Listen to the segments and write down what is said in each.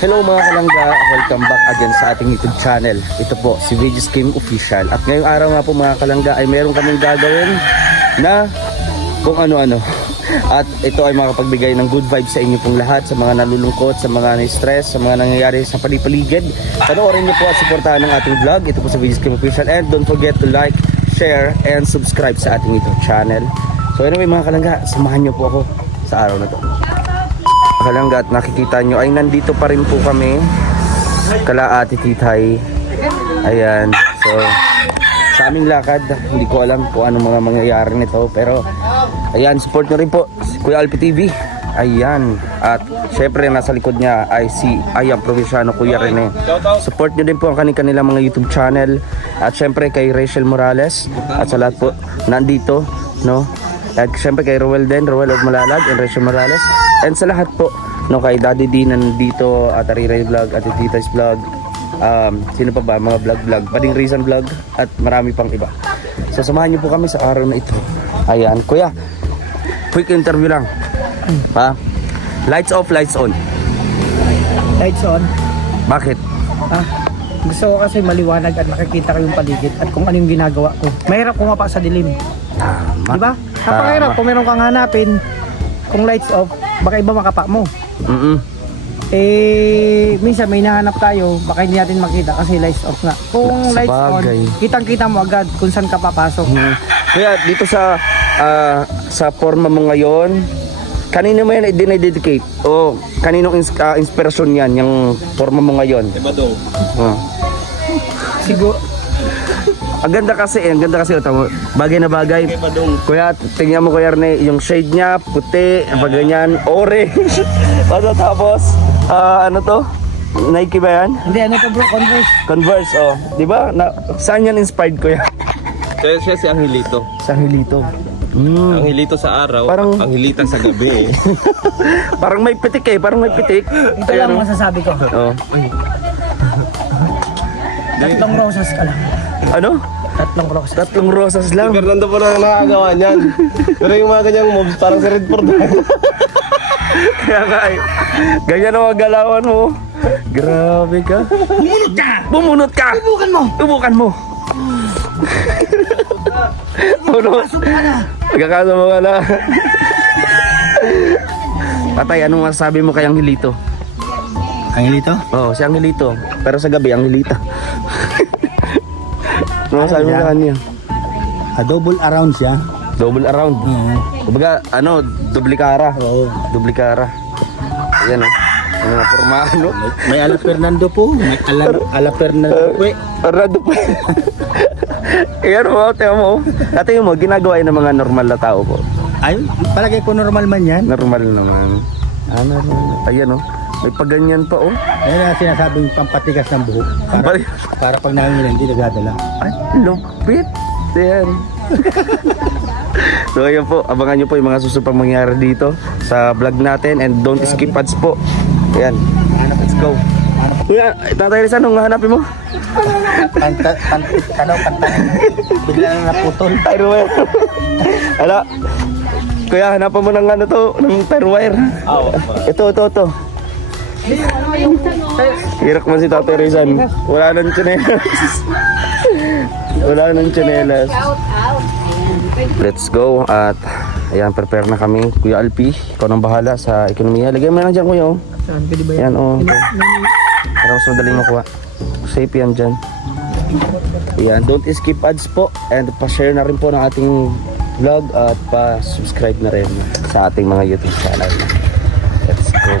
Hello mga kalangga, welcome back again sa ating YouTube channel. Ito po si VG's Game Official. At ngayong araw nga po mga kalangga ay meron kaming gagawin na kung ano-ano. At ito ay makapagbigay ng good vibes sa inyo pong lahat, sa mga nalulungkot, sa mga na-stress, sa mga nangyayari sa palipaligid. Panoorin niyo po at suportahan ng ating vlog. Ito po si VG's Game Official. And don't forget to like, share, and subscribe sa ating YouTube channel. So anyway mga kalangga, samahan niyo po ako sa araw na to. Kalangga, at nakikita nyo ay nandito pa rin po kami kala Ate Titay. Ayan, so sa aming lakad, hindi ko alam kung ano mga mangyayari nito, pero ayan, support nyo rin po si Kuya Alpi TV. Ayan, at syempre nasa likod niya ay si Ayam Provinciano, Kuya Rene. Support nyo din po ang kanilang mga YouTube channel. At syempre kay Rachel Morales at sa lahat po nandito, no? At syempre kay Roel din, Roel of Malalag and Rachel Morales. And sa lahat po, no, kay Daddy D nandito, at Ariray Vlog, at Tita's Vlog, sino pa ba, mga vlog, Pading Rizan Vlog, at marami pang iba. So samahan niyo po kami sa araw na ito. Ayan, Kuya, quick interview lang. Ha? Lights off, lights on. Lights on. Bakit? Gusto ko kasi maliwanag at nakikita ko yung paligid at kung ano yung ginagawa ko. Mahirap kumapa sa dilim. Tama. Diba? Napakahirap kung meron kang hanapin. Kung lights off, baka iba makapa mo. Minsan may nahanap tayo, baka hindi natin makita kasi lights off nga. Kung lights on, kitang-kita mo agad kung saan ka papasok. Kaya dito sa forma mo ngayon, kanino mo yan dinededicate? O kaninong inspirasyon yan, yung forma mo ngayon? Badong. Siguro, Ang ganda kasi, bagay na bagay. Kuya, tingnan mo Kuya Rene, yung shade niya, puti, ganyan, orange. Tapos, ano to? Nike ba yan? hindi ano to bro, Converse. Converse, oh. Di ba? Saan yan inspired Kuya? Siya si Angelito. Sa Hilito. Angelito sa araw, Parang- Angelita sa gabi. Parang may pitik eh, parang may pitik. Ito lang Ayan, masasabi ko. oh. Tatlong roses ka lang. Ano? Tatlong roses. Tatlong rosas lang. Fernando pa lang nakagawa niyan. Pero yung mga ganyang moves, parang si Redford. Kaya nga eh. Ganyan ang mga galawan mo. Grabe ka. Bumunot ka! Bumunot ka! Bukan mo! Tubukan mo. Bunot. Subukan na! Magkakasama ka na. Patay, anong masasabi mo kay Angelito? Angelito? Oo, si Angelito. Pero sa gabi, Angelita. Ano masasabi mo sa kanya? Double around siya. Double around. Kumbaga, duplikara. Oo. Duplikara. Ayan o. Ang mga forma, ano? May Ala Fernando po. May Ala Fernando po. Fernando po. Ayan mo, tingnan mo. At tingnan mo, ginagawa yun ng mga normal na tao po. Ay, palagay ko normal man yan. Normal naman. Normal. Ayan o. May paganyan pa o. Ayun ang sinasabing pampatigas ng buhok. Para pag nangangilan, hindi nagadala. Ay, lupit. Ayan. So ayan po, abangan nyo po yung mga susunod pang mangyari dito sa vlog natin. And don't skip ads po. Ayan, let's go. Kuya, Tatay Rizan, anong hanapin mo? Panta. Bigla na naputol. Tire wire. Ala, kuya, hanapan mo ng ano to, ng tire wire. Ito. Hirap man si Tatay Rizan. Wala nang tsinelas. Wala nang tsinelas. Let's go. At ayan, prepare na kami. Kuya Alpi, ikaw nang bahala sa ekonomiya. Lagay mo na dyan kuya. Saan pwede ba yan? Yan o. Para mas madaling makuha. Safe yan dyan. Ayan, don't skip ads po. And pa-share na rin po ng ating vlog. At pa-subscribe na rin sa ating mga YouTube channel. Let's go.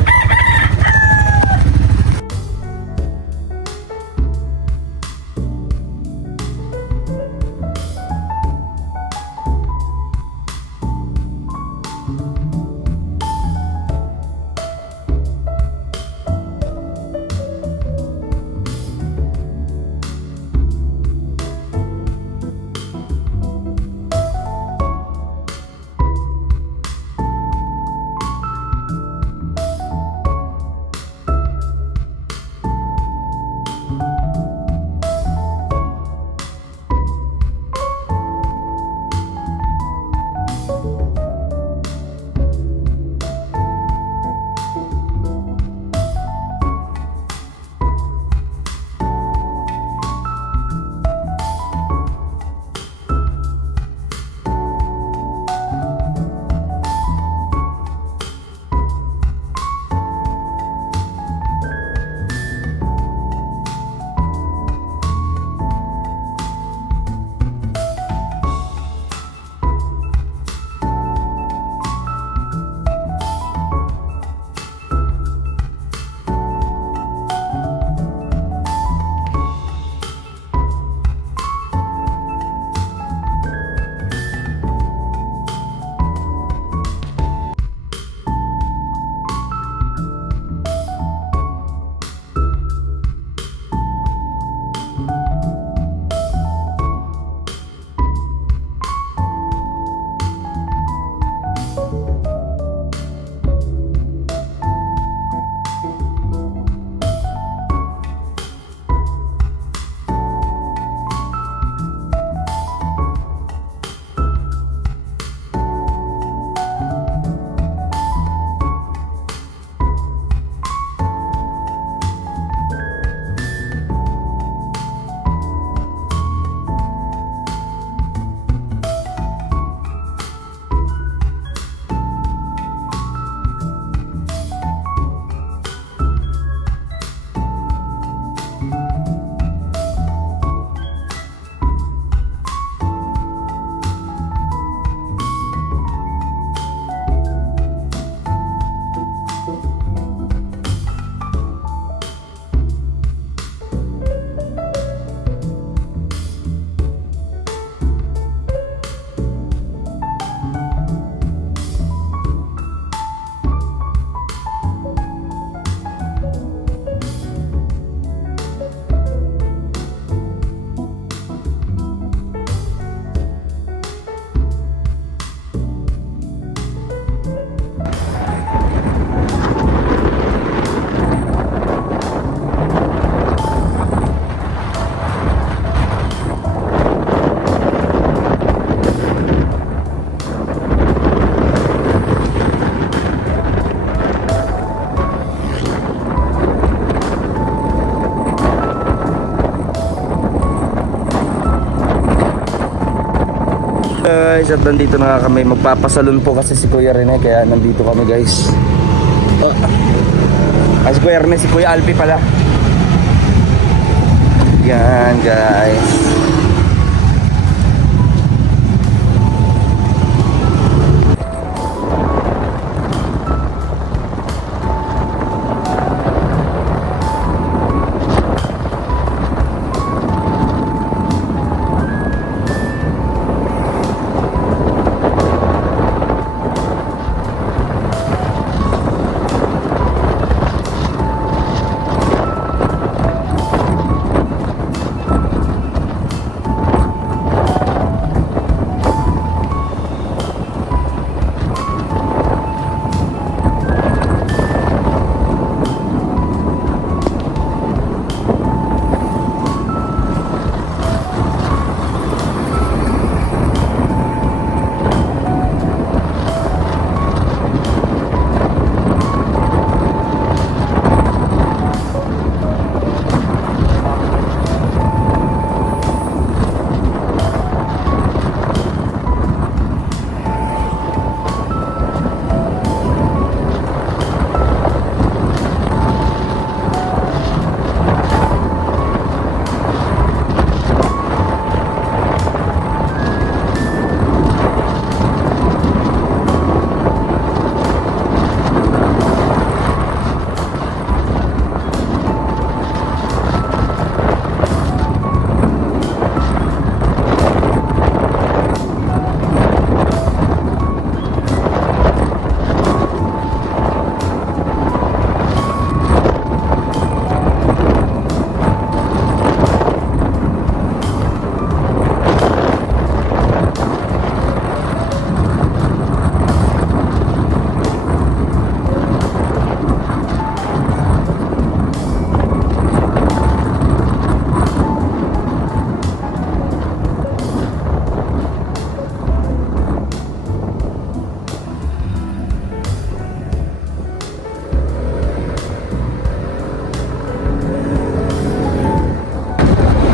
guys, at nandito na kami. Magpapasalon po kasi si Kuya Rene, kaya nandito kami guys. Oh. Si Kuya Rene, si Kuya Alpi pala. Yan guys.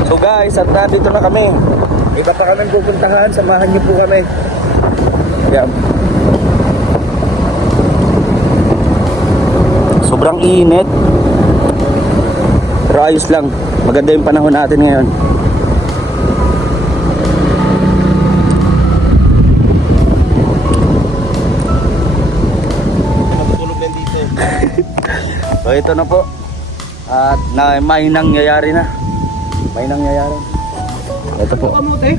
So guys, at nandito na kami. Iba pa kami pupuntahan, samahan niyo po kami. Yan. Sobrang init. Pero ayos lang. Maganda yung panahon natin ngayon. Natutulog din dito eh. So ito na po. At may nangyayari na. May nangyayari. Ito po. Kamote?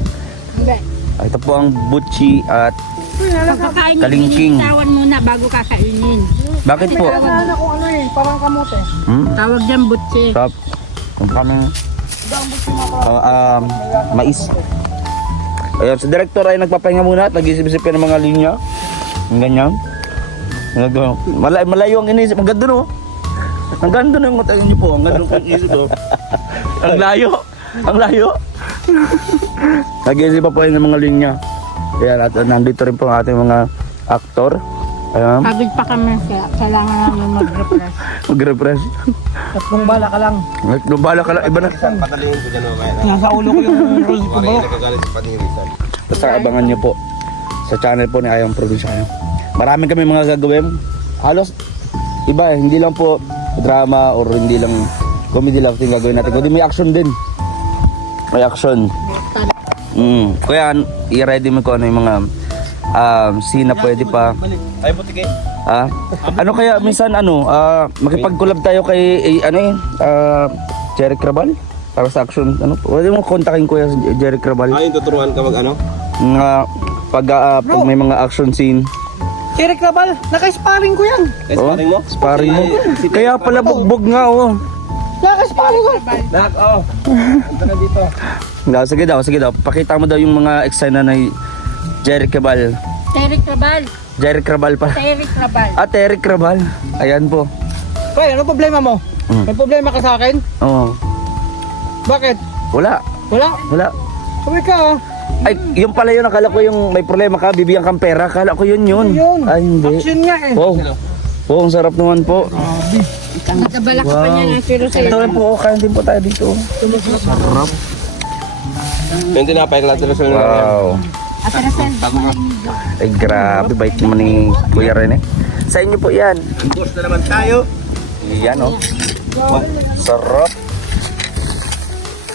Hindi. Ito po ang butchi at Pagkakain Kalingking. tawan muna bago kakainin. bakit po? Wala na kung ano eh, parang kamote. Tawag dyan butse. Stop. Kung kami mais. Ayan, si director ay nagpapahinga muna at nag-isip-isip ka ng mga linya. Ang ganyan. Malayo ang inisip. Ang ganda no? Ang ganda na yung matagal niyo po. Ang ganda ng inisip oh. Ang layo. Ang layo. Nag-iisip pa po ng mga linya. Ayan, at nandito rin po ang ating mga aktor. Ayan. Pagod pa kami kaya kailangan namin mag-refresh. Mag-refresh. Tatlong bala ka lang. Nubala ka lang. Iba na. Patalingin ko dyan mamaya. Nasa ulo ko yung rules ko Parang bro. nagagalit si Panirisan. Basta abangan nyo po sa channel po ni Ayong Probinsyano. Marami kami mga gagawin. Halos iba eh, hindi lang po drama or hindi lang comedy lang yung gagawin natin. Kundi may action din. May action. Kaya i-ready mo ko ano yung mga scene na pwede pa. Ay, butik eh. Ano kaya minsan makipag-collab tayo kay Jerry Crabal para sa action. Pwede mo kontakin ko si Jerry Crabal. Ay, tuturuan ka mag ano? Pag may mga action scene. Eric Cabal, naka-sparring ko yan. Ay, sparring mo? Sparring mo. Kaya pala bugbog nga oh. Naka-sparring ko. Nak, oh. Ito na dito. Sige daw. Pakita mo daw yung mga eksena na Jerry Crabal. Terry Crabal. Jerry Crabal pa. Terry Crabal. Terry Crabal. Ayan po. Kaya, ano problema mo? May problema ka sa akin? Oo. Bakit? Wala. Wala? Sabi ka ah. Ay, yung pala yun. Akala ko yung may problema ka, bibigyan kang pera. Akala ko yun. Yun. Ay, hindi. Action nga eh. Wow. Oh, ang sarap naman po. Nagkabala ka pa niya ng siro sa Ito rin po, kain din po tayo dito. Sarap. Yung tinapay, klase na sila. Wow. Ate Rosel, Ay, grabe, bait naman ni Kuya Rene. Sa inyo po yan. Boss na naman tayo. Yan, oh. Sarap.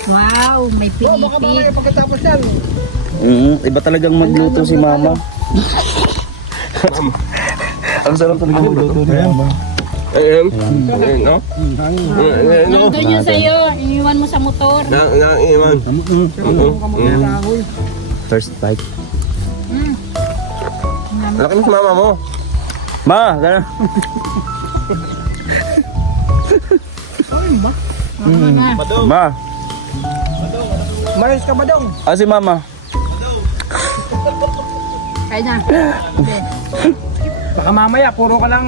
wow, may pinipig. Pagkatapos yan. Iba talagang magluto si Mama. Ang sarap talagang magluto ni Mama. No? Nandun yun sa'yo, iniwan mo sa motor. Iman. First bite. Laki mo sa mama mo. Ma, gano'n. Ma, Maris ka ba daw? si Mama. Kaya na. Baka mamaya, puro ka lang,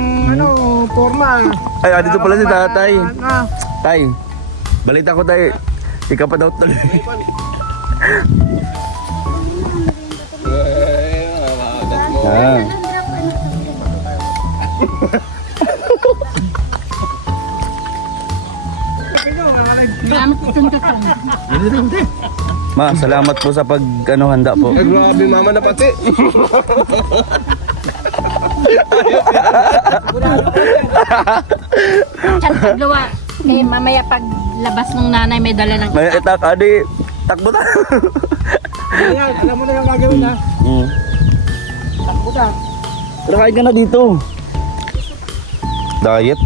formal. Ay, dito pala si tatay. Ah, Tay, balita ko tay. Ikaw pa daw tuloy. Ah. Salamat itong tutong. Ma, salamat po sa handa po. Ay, grabe mama na pati. Chan pagluwa. Eh, mamaya pag labas ng nanay may dala ng May itak, adi. Takbo na. ayan, alam mo na yung gagawin na. Takbo na. Pero kain ka na dito. Diet.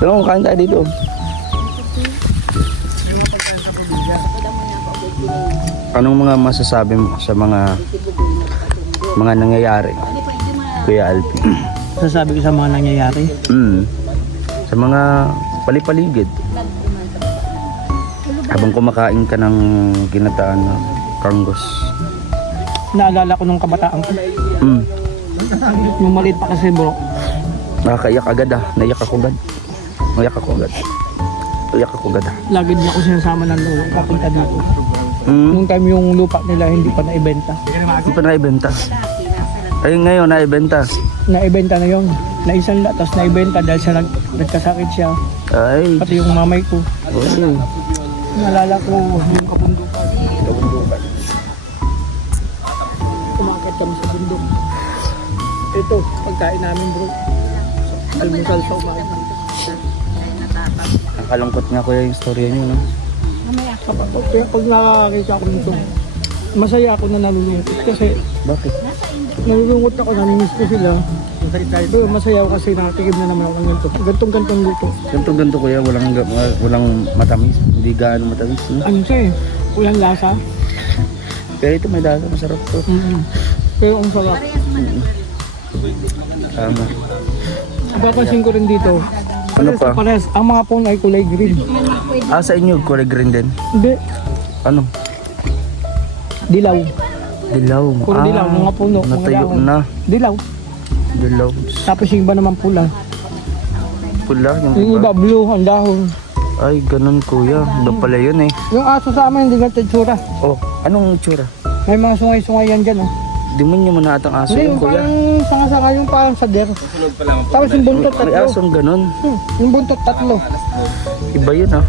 Pero kain tayo dito. Anong mga masasabi mo sa mga nangyayari, Kuya Alpi? Sasabi ko sa mga nangyayari. Sa mga palipaligid. Habang kumakain ka ng ginataan na kanggos. Naalala ko nung kabataan ko. Yung maliit pa kasi bro. Nakakaiyak agad Naiyak ako agad. Naiyak ako agad Lagi din ako sinasama ng lolo. Papunta dito. Hmm. Nung time yung lupa nila hindi pa naibenta. Hindi pa naibenta. Ay ngayon naibenta. Naibenta na yun. Na isang tapos naibenta dahil sa nagkasakit siya. Ay. Pati yung mamay ko. Oh. Naalala ko yung kabundukan. Umakit kami sa bundok. Ito, pagkain namin bro. Almusal sa umaga. Nakalungkot nga kuya yung storya niyo, no? Kaya pag nakakita ko nito, masaya ako na nalulungkot kasi Bakit? nalulungkot ako, namimiss ko sila. Pero masaya ako kasi nakatikim na naman ako ng ganito. Gantong-gantong luto. Ganto kuya, walang matamis. Hindi gaano matamis, no? Ano siya eh, walang lasa. Pero ito may lasa, masarap to. Pero ang sarap. Tama. Napapansin ko rin dito. Ano pa? Pares, ang mga puno ay kulay green. Sa inyo, kulay green din. Hindi, Ano? dilaw. Dilaw. Puro dilaw, mga puno, mga Natayo dahon. na. Dilaw. Dilaw. Tapos yung iba naman pula. Pula, yung Yung iba. iba blue, ang dahon. Ay, ganun kuya. Iba pala yun eh. Yung aso sa amin, hindi ganito tsura. Oh, anong tsura? May mga sungay-sungay yan dyan. Oh. Demonyo mo na atang aso Hindi, yun yung kuya. parang sanga-sanga, yung parang sader. Tapos yung buntot May tatlo. asong ganun. Yung buntot tatlo. Iba yun ah.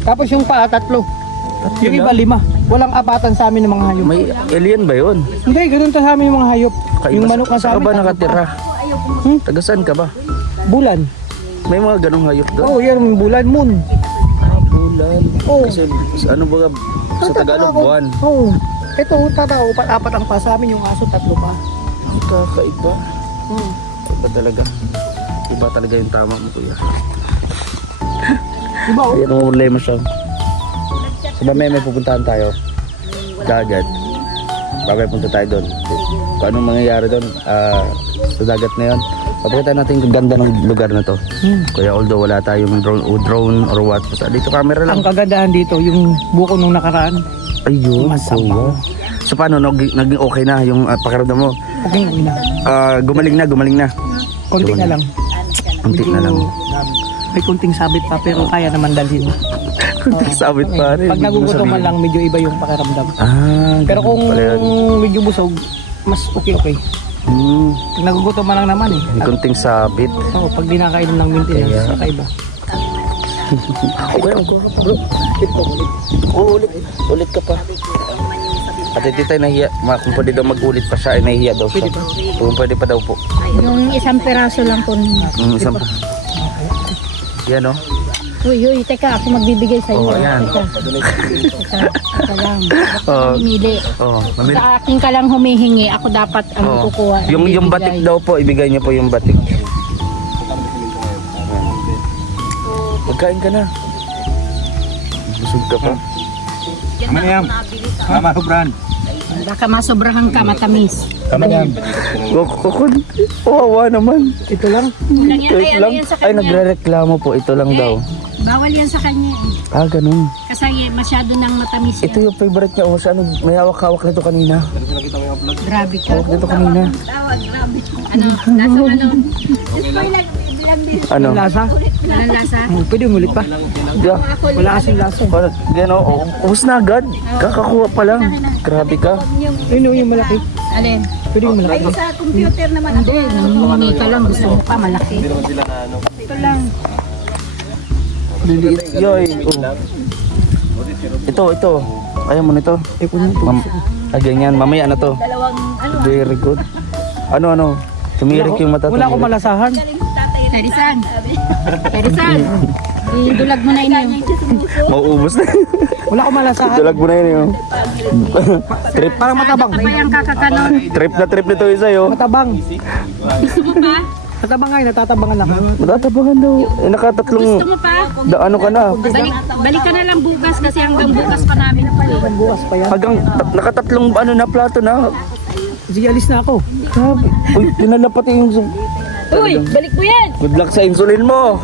Tapos yung paa tatlo. Yung iba 5. Walang apatan sa amin ng mga hayop. May alien ba yun? Hindi, ganun ta sa amin yung mga hayop. Yung manok na sa Saan ka amin. ba tatlo nakatira? Hmm? Taga saan ka ba? pa. Bulan. May mga ganong hayop doon? Oo, yan yung bulan, moon. Bulan. Oo. Kasi ano ba sa Tagalog buwan? Oo. Ito, tatao, 4 ang pa sa amin, yung aso 3 pa. Ang kakaiba. Hmm. Iba talaga. Iba talaga yung tama mo kuya. Diba, oh? Hindi mo problema siya. Sa Bamay may pupuntahan tayo. Dagat. Babay punta tayo doon. Kung anong mangyayari doon sa dagat na yun. Papakita natin yung ganda ng lugar na to. Kaya although wala tayong drone or what. Basta dito camera lang. Ang kagandahan dito, yung buko nung nakaraan, Ayun, Masabaw. kuya. So paano, naging okay na yung pakiramdam mo? okay na. Gumaling na. Konti na lang. Kunti na lang. May kunting sabit pa, pero kaya naman dalhin. Sabit pa rin. Pag nagugutoman lang, medyo iba yung pakiramdam. Pero kung pala yun. medyo busog, mas okay. Pag nagugutoman lang naman eh. May kunting sabit. Oo, pag di nakainom ng maintenance, kakaiba. Okay, bro. Ulit ka pa. At ito tayo nahiya, kung pwede daw mag-ulit pa siya, ay nahiya daw siya. Kung pwede pa daw po. Yung isang piraso lang po. Isang pa. Yan o. Uy, teka, ako magbibigay sa iyo. Oh, ayan. Teka lang. Oh. Mamili. Oh, Sa akin ka lang humihingi, ako dapat ang kukuha. Yung batik daw po, ibigay niyo po yung batik. Magkain ka na. Busog ka pa. Tama na yan. Mama Hubran. Baka masobrahan ka, matamis. Tama na yan. Kukun. Wawa naman. Ito lang. Lang yan, Ito lang. yan sa Ay, kanya. nagre-reklamo po. Ito lang daw. Bawal yan sa kanya. Ganun. Kasi masyado nang matamis Ito yan. yung favorite niya. Ano, may hawak-hawak nito kanina. Grabe ka. Hawak nito kanina. Ano? Nasa ano? Ano? Lasa. Walang lasa? Pwede umulit pa. Yeah. Wala kasing lasa. Gano, ubus na agad. Kakakuha pa lang. Grabe ka. Yun yung malaki. Alin? Pwede yung malaki. Sa computer naman ako. Hindi, nangingi ka lang. Gusto mo pa malaki. Ito lang. Liliit. Yoy. Ito. Ayaw mo nito. Ganyan. Mamaya na to. Very good. Ano. Tumirik yung mata. Wala akong malasahan. Terisan. Idulag mo na yun. Mauubos na. Wala akong malasahan. Dalag mo na yun. Trip. Parang matabang. Ano pa yung kakakanon? Trip na to isa yo. Matabang. Gusto mo pa? Matabang nga, natatabangan ako. Matatabangan daw. Nakatatlong. Gusto mo pa? Ano ka na? Balik ka na lang bukas kasi hanggang bukas pa namin. Bukas pa yan. Hanggang nakatatlong na plato na. Sige, alis na ako. Grabe. Uy, dinala pati yung. Uy, balik mo yan! Good luck sa insulin mo.